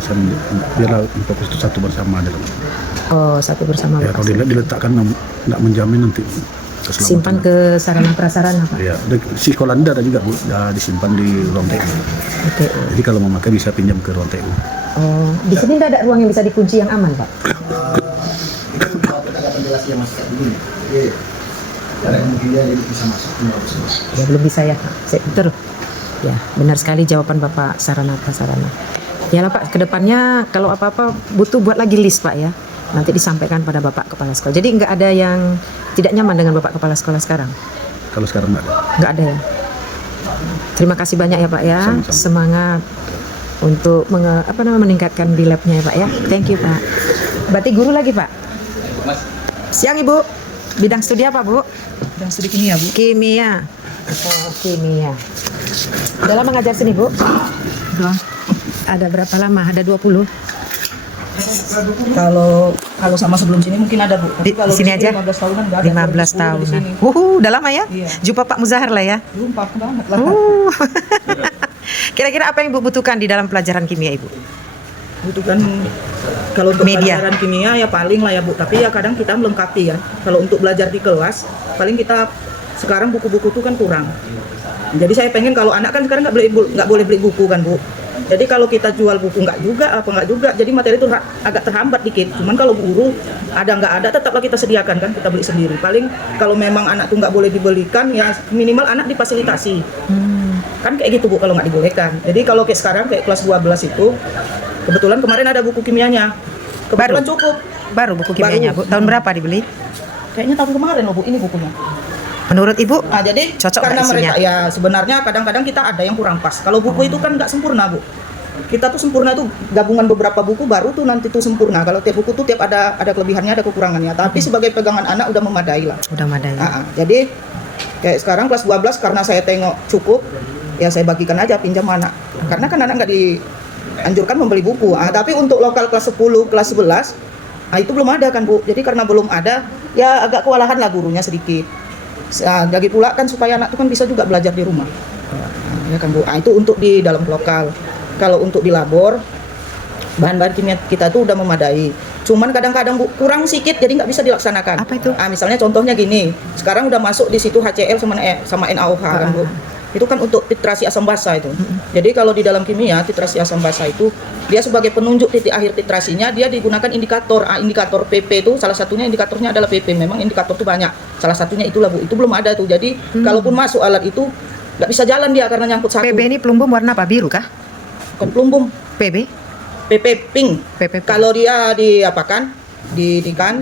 biar Infokus itu satu bersama ada Bu. Oh, satu bersama Ya Bapak. kalau di lab diletakkan nggak menjamin nanti keselamatan. Simpan ke sarana prasarana Pak. Ya, si sekolah ada juga Bu, disimpan di ruang TU. Oke. Jadi kalau mau pakai bisa pinjam ke ruang TU. Oh, di sini nggak ada ruang yang bisa dikunci yang aman Pak? Ada penjelasan yang masuk dulu nih. Oke. Cara mungkin dia jadi bisa masuk nggak bisa masuk. Ya belum bisa ya Pak. Betul. Ya benar sekali jawaban Bapak sarana prasarana. Ya lah Pak, kedepannya kalau apa-apa butuh buat lagi list Pak ya. Nanti disampaikan pada Bapak Kepala Sekolah. Jadi nggak ada yang tidak nyaman dengan Bapak Kepala Sekolah sekarang? Kalau sekarang nggak ada. Nggak ada ya. Terima kasih banyak ya Pak ya. Sama-sama. Semangat untuk meningkatkan di labnya ya Pak ya. Thank you Pak. Berarti guru lagi Pak. Siang Ibu. Bidang studi apa Bu? Bidang studi kimia, Bu. Kimia. Oh, kimia. Udah lama ngajar sini, Bu? Udah. Ada berapa lama? Ada 20? Kalau sama sebelum sini mungkin ada, Bu. Tapi Di kalau sini aja? 15 tahunan enggak ada. 15 2010 di tahunan. sini. Udah lama ya? Iya. Jumpa Pak Muzahar lah ya? Jumpa banget lah. Kira-kira apa yang Ibu butuhkan di dalam pelajaran kimia Ibu? butuhkan kalau untuk Media. pelajaran kimia ya paling lah ya Bu, tapi ya kadang kita melengkapi ya. Kalau untuk belajar di kelas, paling kita sekarang buku-buku itu kan kurang. Jadi saya pengen kalau anak kan sekarang nggak boleh beli buku kan Bu. Jadi kalau kita jual buku nggak juga, jadi materi itu agak terhambat dikit. Cuman kalau guru nggak ada tetaplah kita sediakan kan, kita beli sendiri. Paling kalau memang anak tuh nggak boleh dibelikan ya minimal anak difasilitasi. Kan kayak gitu Bu kalau nggak dibolehkan. Jadi kalau kayak sekarang kayak kelas 12 itu kebetulan kemarin ada buku kimianya. Kebetulan Baru? cukup. Baru buku kimianya, Bu. Tahun berapa dibeli? Kayaknya tahun kemarin loh Bu ini bukunya. Menurut Ibu? Jadi Cocok karena nggak isinya? mereka ya sebenarnya kadang-kadang kita ada yang kurang pas. Kalau buku itu kan nggak sempurna Bu. Kita tuh sempurna tuh gabungan beberapa buku baru tuh nanti tuh sempurna. Kalau tiap buku tuh tiap ada kelebihannya ada kekurangannya. Tapi sebagai pegangan anak udah memadai lah. Udah madai. Jadi kayak sekarang kelas 12 karena saya tengok cukup, ya saya bagikan aja pinjam anak. Karena kan anak nggak dianjurkan membeli buku. Tapi untuk lokal kelas 10, kelas 11, itu belum ada kan Bu. Jadi karena belum ada, ya agak kewalahan lah gurunya sedikit. Lagi pula kan supaya anak itu kan bisa juga belajar di rumah. Ya kan Bu. Itu untuk di dalam lokal. Kalau untuk di labor, bahan-bahan kimia kita tuh udah memadai. Cuman kadang-kadang Bu, kurang sedikit jadi nggak bisa dilaksanakan. Apa itu? Misalnya contohnya gini, sekarang udah masuk di situ HCl sama NaOH kan Bu. Itu kan untuk titrasi asam basa itu. Jadi kalau di dalam kimia titrasi asam basa itu dia sebagai penunjuk titik akhir titrasinya dia digunakan indikator. Indikator PP itu salah satunya indikatornya adalah PP. Memang indikator itu banyak. Salah satunya itulah Bu. Itu belum ada tuh. Jadi kalaupun masuk alat itu nggak bisa jalan dia karena nyangkut satu. PB ini pelumbum warna apa? Biru kah? Bukan pelumbung. PB? PP pink. PP. Kalau dia diapakan?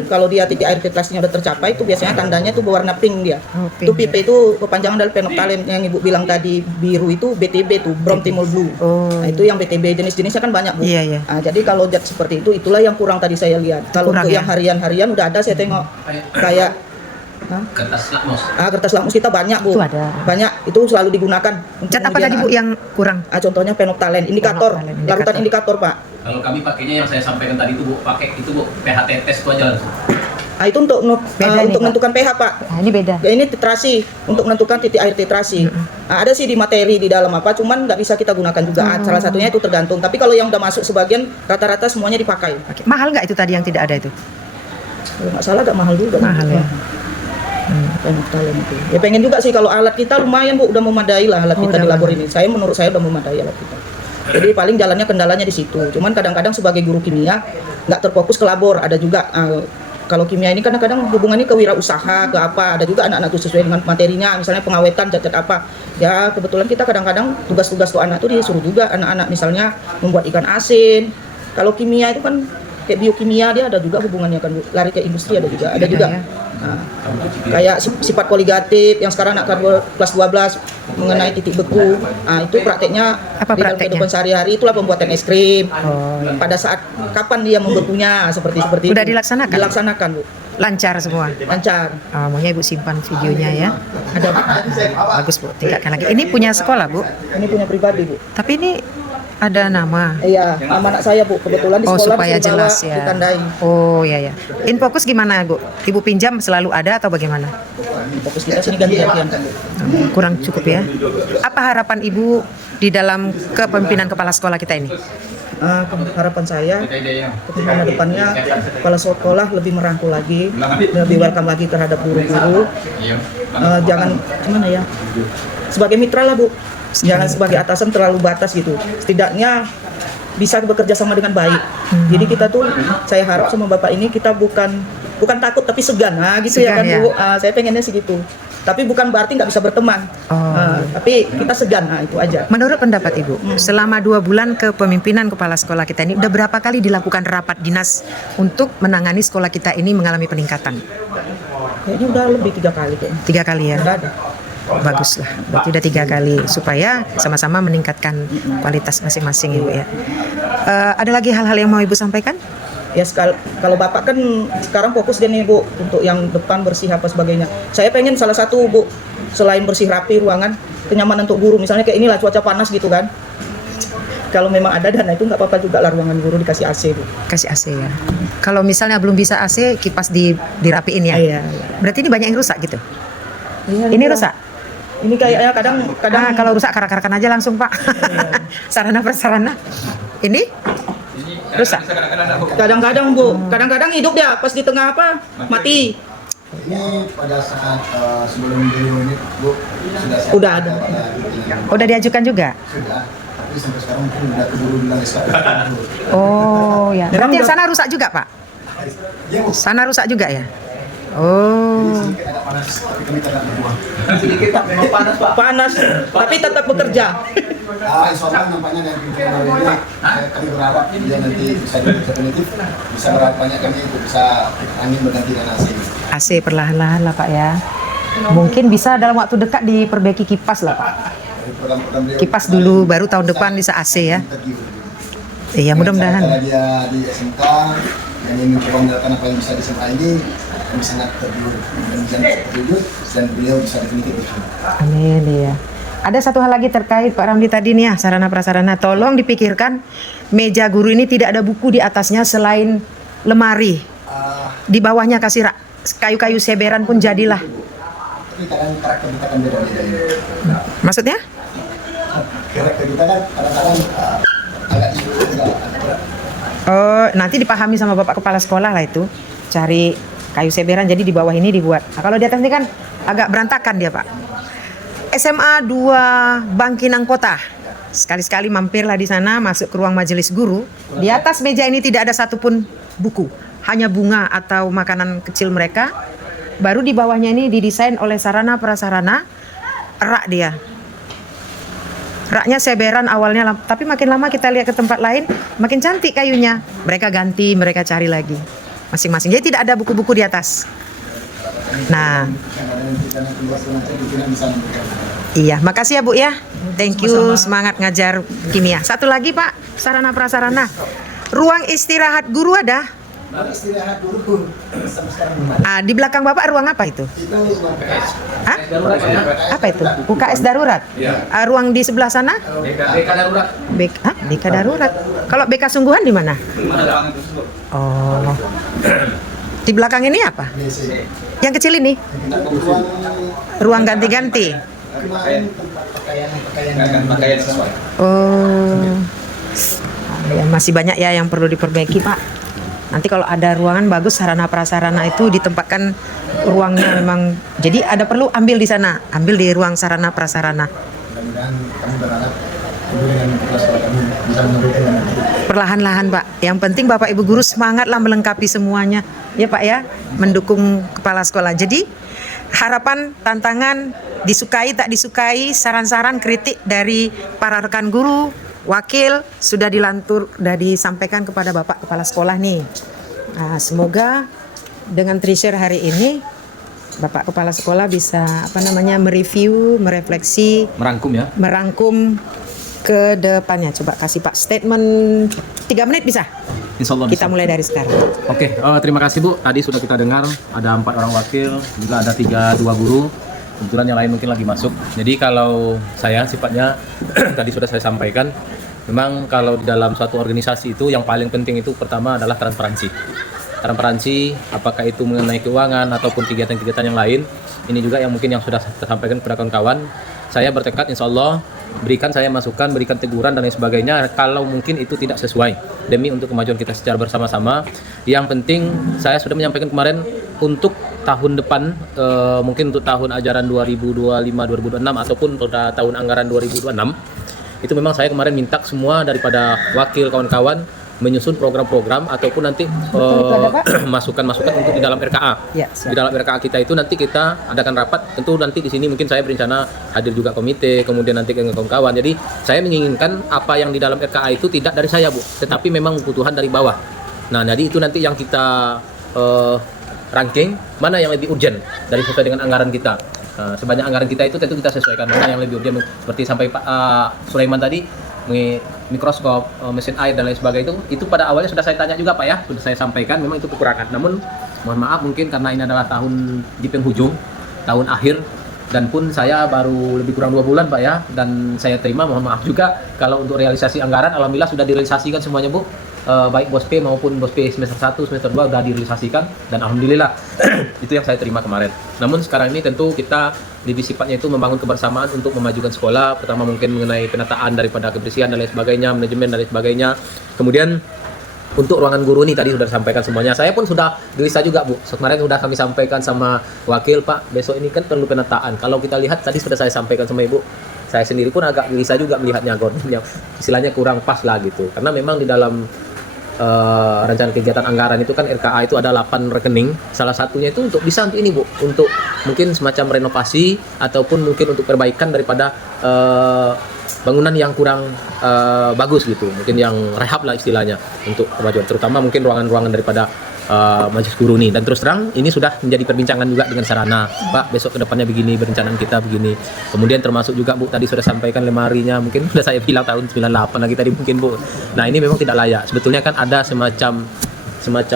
Kalau dia titik air titrasinya udah tercapai itu biasanya tandanya tuh berwarna pink dia. Oh, pink, Itu PP itu kepanjangan dari phenolphthalein yang Ibu bilang tadi biru itu BTB tuh, Bromthymol blue. Oh. Itu yang BTB jenis-jenisnya kan banyak Bu. Iya, iya. Jadi kalau zat seperti itu itulah yang kurang tadi saya lihat. Kalau Kurang, untuk ya? yang harian-harian udah ada saya tengok kayak Kertas lakmus. kertas lakmus kita banyak Bu. Itu ada. Banyak itu selalu digunakan. Untuk Zat apa tadi Bu yang kurang? Contohnya phenolphthalein, indikator, Phenolphthalein, larutan indikator Pak. Kalau kami pakainya yang saya sampaikan tadi itu Bu, pakai itu Bu, pH test itu aja langsung. Itu untuk Beda nih, Pak. menentukan pH Pak. Ini beda. Ya, ini titrasi untuk menentukan titik air titrasi. Ada sih di materi di dalam apa, cuman nggak bisa kita gunakan juga. Salah satunya itu tergantung. Tapi kalau yang udah masuk sebagian rata-rata semuanya dipakai. Oke. Mahal nggak itu tadi yang tidak ada itu? Kalau nggak salah agak mahal juga. Mahal ya. Phenolphthalein itu. Ya pengen juga sih kalau alat kita lumayan Bu, udah memadai lah alat kita di labor ini. Menurut saya udah memadai alat kita. Jadi paling jalannya kendalanya di situ. Cuman kadang-kadang sebagai guru kimia nggak terfokus ke labor. Ada juga kalau kimia ini kadang-kadang hubungannya ke wirausaha, ke apa. Ada juga anak-anak tuh sesuai dengan materinya, misalnya pengawetan, zat-zat apa. Ya kebetulan kita kadang-kadang tugas-tugas tuh anak tuh disuruh juga anak-anak misalnya membuat ikan asin. Kalau kimia itu kan kayak biokimia dia ada juga hubungannya kan Bu. Lari ke industri ada juga. Kayak sifat koligatif yang sekarang anak kelas 12 mengenai titik beku. Itu prakteknya Apa di dalam prakteknya? kehidupan sehari-hari itulah pembuatan es krim. Oh, iya. Pada saat kapan dia membekunya seperti Udah itu. dilaksanakan? Dilaksanakan Bu. Lancar semua. Lancar. Maunya Ibu simpan videonya ya. Ada Bu. Bagus Bu, tingkatkan lagi. Ini punya sekolah Bu. Ini punya pribadi Bu. Tapi ini ada nama. Iya, nama anak saya Bu. Kebetulan di sekolah Supaya disuruh bawa, jelas ya. ditandai. Oh ya ya. Infokus gimana Bu? Ibu pinjam selalu ada atau bagaimana? Fokus kita sini ganti-gantian kan Bu. Kurang cukup ya. Apa harapan Ibu di dalam kepemimpinan kepala sekolah kita ini? Harapan saya kepemimpinan depannya kepala sekolah lebih merangkul lagi, lebih welcome lagi terhadap guru-guru. Jangan gimana ya, sebagai mitra lah Bu, jangan sebagai atasan terlalu batas gitu. Setidaknya bisa bekerja sama dengan baik. Jadi kita tuh, saya harap sama Bapak ini kita bukan takut tapi segan, gitu ya Segan, kan ya. Bu. Saya pengennya sih gitu. Tapi bukan berarti nggak bisa berteman. Tapi kita segan, itu aja. Menurut pendapat Ibu, selama 2 bulan kepemimpinan kepala sekolah kita ini, udah berapa kali dilakukan rapat dinas untuk menangani sekolah kita ini mengalami peningkatan? Kayaknya udah lebih 3 kali kayaknya. 3 kali ya? Udah ada. Bagus lah, berarti udah 3 kali supaya sama-sama meningkatkan kualitas masing-masing Ibu ya. Ada lagi hal-hal yang mau Ibu sampaikan? Ya kalau Bapak kan sekarang fokus dia nih Bu untuk yang depan bersih apa sebagainya. Saya pengen salah satu Bu, selain bersih rapi ruangan, kenyamanan untuk guru. Misalnya kayak inilah cuaca panas gitu kan. Kalau memang ada dana itu nggak apa-apa juga lah ruangan guru dikasih AC Bu. Kasih AC ya. Kalau misalnya belum bisa AC, kipas dirapiin ya. Iya. Berarti ini banyak yang rusak gitu. Iya, Ini rusak. Ini kayaknya kadang Kalau rusak karak-karakan aja langsung Pak. Sarana prasarana. Ini Rusak. Kadang-kadang Bu, kadang-kadang hidup dia pas di tengah apa mati. Ini pada saat sebelum beliau ini Bu sudah siap Udah ada. Udah diajukan juga? Sudah, tapi sampai sekarang mungkin udah keburu bilang SKP. Oh ya. Memang Berarti yang udah- sana rusak juga, Pak? Ya Bu, Sana rusak juga ya? Oh. sedikit agak panas, tapi kami tetap berbuang. Sedikit Pak, memang panas Pak. Panas, tapi tetap bekerja. Insya Allah nampaknya dari pimpinan ini kami berharap dia nanti bisa definitif, bisa berharap banyak kami untuk bisa angin berganti dengan AC. AC perlahan-lahan lah Pak ya. Mungkin bisa dalam waktu dekat diperbaiki kipas lah Pak. Dari program-program beliau, Kipas dulu, baru tahun depan bisa AC ya. Iya mudah-mudahan. Karena dia di SMK yang ingin coba menjalankan apa yang bisa di SMK ini, kami sangat tergiur dan beliau bisa definitif. Amin ya. Ada satu hal lagi terkait Pak Ramli tadi nih ya, sarana prasarana. Tolong dipikirkan meja guru ini tidak ada buku di atasnya selain lemari. Di bawahnya kasih kayu-kayu seberan pun jadilah. Tapi kadang karakter kita kan beda-beda. Maksudnya? Karakter kita kan kadang-kadang agak sulit juga. Oh, nanti dipahami sama Bapak Kepala Sekolah lah itu. Cari kayu seberan jadi di bawah ini dibuat. Nah, kalau di atas ini kan agak berantakan dia, Pak. SMA 2 Bangkinang Kota. Sekali-sekali mampirlah di sana, masuk ke ruang majelis guru. Di atas meja ini tidak ada satupun buku, hanya bunga atau makanan kecil mereka. Baru di bawahnya ini didesain oleh sarana prasarana rak dia. Raknya seberan awalnya, tapi makin lama kita lihat ke tempat lain, makin cantik kayunya. Mereka ganti, mereka cari lagi masing-masing. Jadi tidak ada buku-buku di atas. Nah, iya, makasih ya Bu ya. Thank you, semangat ngajar kimia. Satu lagi Pak, sarana prasarana. Ruang istirahat guru ada? Istirahat dulu sampai sekarang belum ada. Di belakang Bapak ruang apa itu? Itu ruang PKS. Hah? Apa itu? UKS darurat? Ruang di sebelah sana? BK darurat. BK darurat. Kalau BK sungguhan di mana? Oh. Di belakang ini apa? Yang kecil ini? Ruang ganti-ganti. Pakaian sesuai. Oh. Ya, masih banyak ya yang perlu diperbaiki, Pak. Nanti kalau ada ruangan bagus sarana prasarana itu ditempatkan ruangnya memang. Jadi ada perlu ambil di sana, ambil di ruang sarana prasarana. Mudah-mudahan kami berharap dengan kelas kami bisa memberikan yang terbaik. Perlahan-lahan Pak. Yang penting Bapak Ibu guru semangatlah melengkapi semuanya. Ya Pak ya, mendukung kepala sekolah. Jadi harapan, tantangan, disukai tak disukai, saran-saran kritik dari para rekan guru, wakil sudah disampaikan kepada Bapak Kepala Sekolah nih. Nah, semoga dengan treasure hari ini Bapak Kepala Sekolah bisa mereview, merefleksi, merangkum ke depannya. Coba kasih Pak statement 3 menit bisa? Insya Allah Kita mulai dari sekarang. Oke, terima kasih Bu. Tadi sudah kita dengar ada 4 orang wakil, juga ada 2 guru. Kebetulan yang lain mungkin lagi masuk. Jadi kalau saya sifatnya tadi sudah saya sampaikan, memang kalau di dalam suatu organisasi itu yang paling penting itu pertama adalah transparansi. Transparansi, apakah itu mengenai keuangan ataupun kegiatan-kegiatan yang lain. Ini juga yang mungkin yang sudah saya sampaikan kepada kawan-kawan. Saya bertekad insya Allah berikan saya masukan, berikan teguran dan lain sebagainya kalau mungkin itu tidak sesuai demi untuk kemajuan kita secara bersama-sama. Yang penting saya sudah menyampaikan kemarin untuk tahun depan mungkin untuk tahun ajaran 2025-2026 ataupun pada tahun anggaran 2026 itu memang saya kemarin minta semua daripada wakil kawan-kawan menyusun program-program ataupun nanti masukan-masukan untuk di dalam RKA. Ya, di dalam RKA kita itu nanti kita adakan rapat. Tentu nanti di sini mungkin saya berencana hadir juga komite, kemudian nanti ke kawan-kawan. Jadi saya menginginkan apa yang di dalam RKA itu tidak dari saya Bu, tetapi memang kebutuhan dari bawah. Nah, jadi itu nanti yang kita ranking mana yang lebih urgent dari sesuai dengan anggaran kita. Sebanyak anggaran kita itu tentu kita sesuaikan mana yang lebih urgent seperti sampai Pak Sulaiman tadi mikroskop, mesin air dan lain sebagainya itu pada awalnya sudah saya tanya juga Pak ya, sudah saya sampaikan memang itu kekurangan. Namun mohon maaf mungkin karena ini adalah tahun di penghujung, tahun akhir dan pun saya baru lebih kurang 2 bulan Pak ya, dan saya terima mohon maaf juga kalau untuk realisasi anggaran alhamdulillah sudah direalisasikan semuanya Bu. Baik BOS P maupun BOS P semester 1, semester 2 sudah direalisasikan dan alhamdulillah itu yang saya terima kemarin. Namun sekarang ini tentu kita lebih sifatnya itu membangun kebersamaan untuk memajukan sekolah. Pertama mungkin mengenai penataan daripada kebersihan dan lain sebagainya, manajemen dan lain sebagainya. Kemudian untuk ruangan guru ini tadi sudah disampaikan semuanya. Saya pun sudah gelisah juga Bu. Kemarin sudah kami sampaikan sama wakil Pak, besok ini kan perlu penataan. Kalau kita lihat tadi sudah saya sampaikan sama Ibu, saya sendiri pun agak gelisah juga melihatnya gordonnya, istilahnya kurang pas lah gitu. Karena memang di dalam rencana kegiatan anggaran itu kan RKA itu ada 8 rekening. Salah satunya itu untuk bisa untuk ini Bu, untuk mungkin semacam renovasi ataupun mungkin untuk perbaikan daripada bangunan yang kurang bagus gitu, mungkin yang rehab lah istilahnya untuk kemajuan, terutama mungkin ruangan-ruangan daripada majelis guru nih. Dan terus terang ini sudah menjadi perbincangan juga dengan sarana, Pak besok kedepannya begini, berencanaan kita begini. Kemudian termasuk juga Bu tadi sudah sampaikan lemarinya, mungkin sudah saya bilang tahun 98 lagi tadi mungkin Bu. Nah ini memang tidak layak, sebetulnya kan ada semacam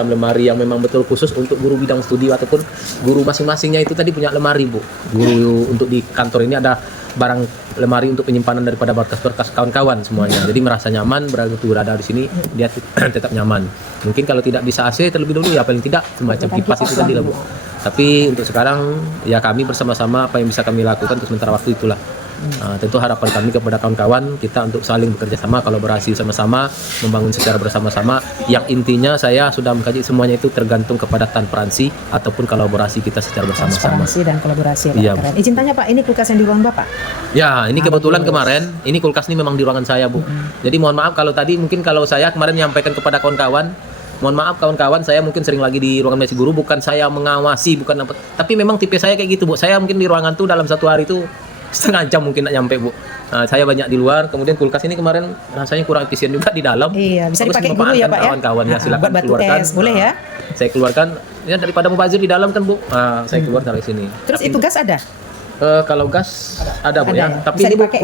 lemari yang memang betul khusus untuk guru bidang studi ataupun guru masing-masingnya itu tadi punya lemari Bu. Guru untuk di kantor ini ada barang lemari untuk penyimpanan daripada berkas-berkas kawan-kawan semuanya. Jadi merasa nyaman berada di sini, dia tetap nyaman. Mungkin kalau tidak bisa AC terlebih dulu ya paling tidak semacam kipas itu tadi lah Bu. Tapi untuk sekarang ya kami bersama-sama apa yang bisa kami lakukan untuk sementara waktu itulah. Tentu harapan kami kepada kawan-kawan kita untuk saling bekerja sama, kolaborasi sama-sama, membangun secara bersama-sama. Yang intinya saya sudah mengkaji semuanya itu tergantung kepada transparansi ataupun kolaborasi kita secara bersama-sama. Transparansi dan kolaborasi. Iya, Keren. Izin tanya Pak, ini kulkas yang di ruang Bapak? Ya, ini kebetulan kemarin, ini kulkas ini memang di ruangan saya Bu. Jadi mohon maaf kalau tadi mungkin kalau saya kemarin menyampaikan kepada kawan-kawan, mohon maaf kawan-kawan, saya mungkin sering lagi di ruangan majelis guru, bukan saya mengawasi, bukan apa, tapi memang tipe saya kayak gitu Bu. Saya mungkin di ruangan tuh dalam satu hari itu setengah jam mungkin nak nyampe Bu. Saya banyak di luar, kemudian kulkas ini kemarin rasanya kurang efisien juga di dalam. Iya, bisa Bagus dipakai dimanfaatkan guru ya Pak ya. kawan-kawan ya, silakan Buat batu keluarkan. es, boleh ya. Saya keluarkan ya daripada mubazir di dalam kan Bu. Saya keluar dari sini. Terus itu gas ada? Kalau gas ada Bu Ada ya, ya? tapi Bisa ini Bu dipakai,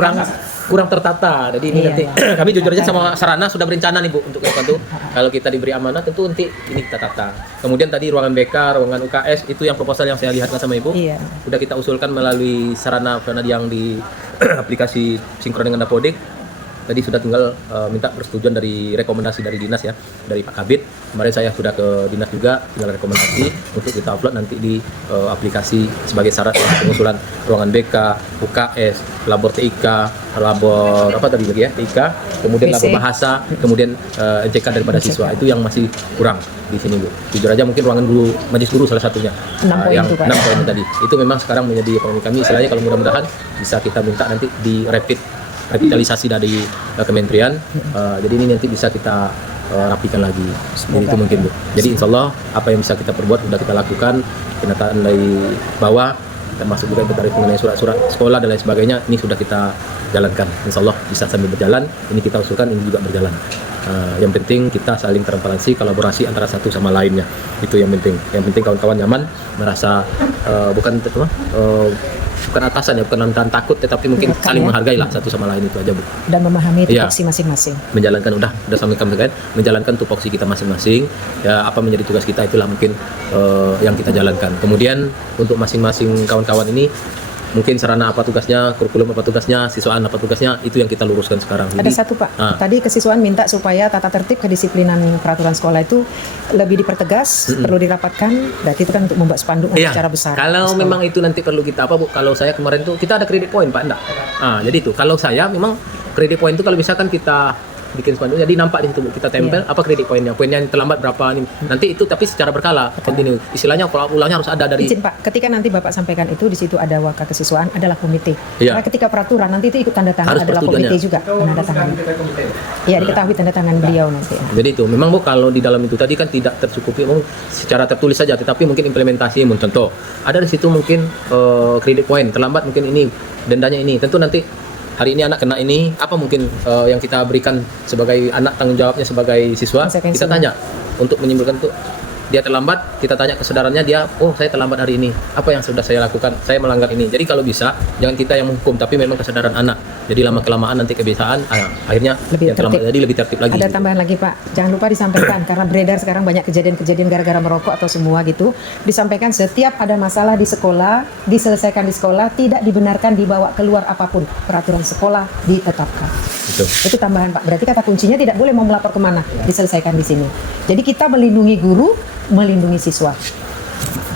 kurang tertata. Jadi ini Iya, nanti iya. kami jujur aja sama sarana sudah berencana nih Bu untuk ke depan tuh. Kalau kita diberi amanah tentu nanti ini kita tata. Kemudian tadi ruangan BK, ruangan UKS itu yang proposal yang saya lihatkan sama Ibu. Iya. Sudah kita usulkan melalui sarana yang di aplikasi sinkron dengan Dapodik. Tadi sudah tinggal minta persetujuan dari rekomendasi dari dinas ya, dari Pak Kabid. Kemarin saya sudah ke dinas juga, tinggal rekomendasi untuk kita upload nanti di aplikasi sebagai syarat pengusulan ruangan BK, UKS, labor TIK, labor apa tadi lagi ya, TIK, kemudian BC. labor bahasa, kemudian NCK daripada siswa. Itu yang masih kurang di sini Bu. Jujur aja mungkin ruangan guru majelis guru salah satunya. 6 poin Yang itu, Pak. 6 poin tadi. Itu memang sekarang menjadi ekonomi kami. Istilahnya kalau mudah-mudahan bisa kita minta nanti di revitalisasi dari kementerian. Jadi ini nanti bisa kita rapikan lagi. Jadi itu mungkin Bu. Jadi insya Allah apa yang bisa kita perbuat sudah kita lakukan. Penataan dari bawah, termasuk juga dari mengenai surat-surat sekolah dan lain sebagainya, ini sudah kita jalankan. Insya Allah bisa sambil berjalan. Ini kita usulkan, ini juga berjalan. Yang penting kita saling transparansi, kolaborasi antara satu sama lainnya. Itu yang penting. Yang penting kawan-kawan nyaman, merasa bukan atasan ya, bukan lantaran takut, tetapi mungkin Bukan, saling ya. menghargai lah satu sama lain itu aja Bu. Dan memahami Iya. tupoksi masing-masing. Menjalankan udah sampai kami kan menjalankan tupoksi kita masing-masing ya, apa menjadi tugas kita itulah mungkin yang kita jalankan. Kemudian untuk masing-masing kawan-kawan ini mungkin sarana apa tugasnya, kurikulum apa tugasnya, siswaan apa tugasnya, itu yang kita luruskan sekarang. Ada satu Pak, tadi kesiswaan minta supaya tata tertib kedisiplinan peraturan sekolah itu lebih dipertegas, perlu dirapatkan, berarti itu kan untuk membuat spanduk Iya, secara besar. kalau Sekolah. memang itu nanti perlu kita apa Bu, kalau saya kemarin tuh kita ada kredit point Pak, enggak? Jadi itu, kalau saya memang kredit point itu kalau misalkan kita bikin spanduk, jadi nampak di situ Bu, kita tempel apa kredit poinnya yang terlambat berapa nih, nanti itu tapi secara berkala, kontinu, istilahnya kalau ulangnya harus ada dari. Izin Pak, ketika nanti Bapak sampaikan itu di situ ada wakil kesiswaan, adalah komite. Iya. Karena ketika peraturan nanti itu ikut tanda tangan, Harus adalah persetujuannya. komite juga penandatangan. Iya, diketahui tanda tangan beliau nanti. Jadi itu memang Bu, kalau di dalam itu tadi kan tidak tercukupi secara tertulis saja, tetapi mungkin implementasi contoh ada di situ mungkin kredit point terlambat, mungkin ini dendanya ini, tentu nanti hari ini anak kena ini, apa mungkin yang kita berikan sebagai anak tanggung jawabnya sebagai siswa, Konsekuensi. kita tanya untuk menyimpulkan tuh dia terlambat, kita tanya kesadarannya dia, oh saya terlambat hari ini, apa yang sudah saya lakukan, saya melanggar ini. Jadi kalau bisa jangan kita yang menghukum, tapi memang kesadaran anak. Jadi lama kelamaan nanti kebiasaan, akhirnya Lebih yang terlambat tertib. jadi lebih tertib lagi. Ada tambahan lagi Pak, jangan lupa disampaikan karena beredar sekarang banyak kejadian-kejadian gara-gara merokok atau semua gitu. Disampaikan setiap ada masalah di sekolah, diselesaikan di sekolah, tidak dibenarkan dibawa keluar apapun. Peraturan sekolah ditetapkan. Betul. Itu tambahan Pak. Berarti kata kuncinya tidak boleh mau melapor kemana, diselesaikan di sini. Jadi kita melindungi guru, melindungi siswa.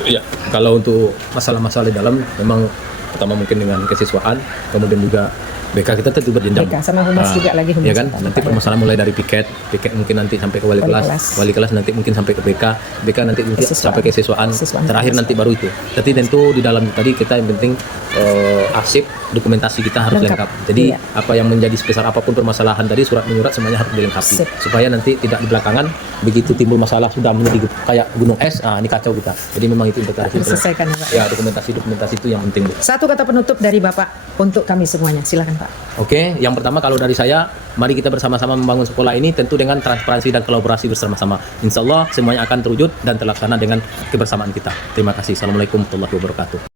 Iya, kalau untuk masalah-masalah di dalam memang pertama mungkin dengan kesiswaan, kemudian juga BK kita tentu berjenjang. BK sama humas juga lagi, humas Ya kan? kita. Nanti permasalahan mulai dari piket mungkin nanti sampai ke wali kelas nanti mungkin sampai ke BK nanti mungkin sampai ke siswaan, terakhir nanti baru itu. Tapi tentu di dalam tadi kita yang penting arsip dokumentasi kita harus lengkap. Jadi apa yang menjadi sebesar apapun permasalahan tadi surat menyurat semuanya harus dilengkapi supaya nanti tidak di belakangan begitu timbul masalah sudah menjadi kayak gunung es, ini kacau kita. Jadi memang itu inventarisasi. Diselesaikan, Pak. Ya, dokumentasi itu yang penting, Bu. Satu kata penutup dari Bapak untuk kami semuanya, silakan Pak. Oke, yang pertama kalau dari saya, mari kita bersama-sama membangun sekolah ini tentu dengan transparansi dan kolaborasi bersama-sama. Insya Allah semuanya akan terwujud dan terlaksana dengan kebersamaan kita. Terima kasih. Assalamualaikum warahmatullahi wabarakatuh.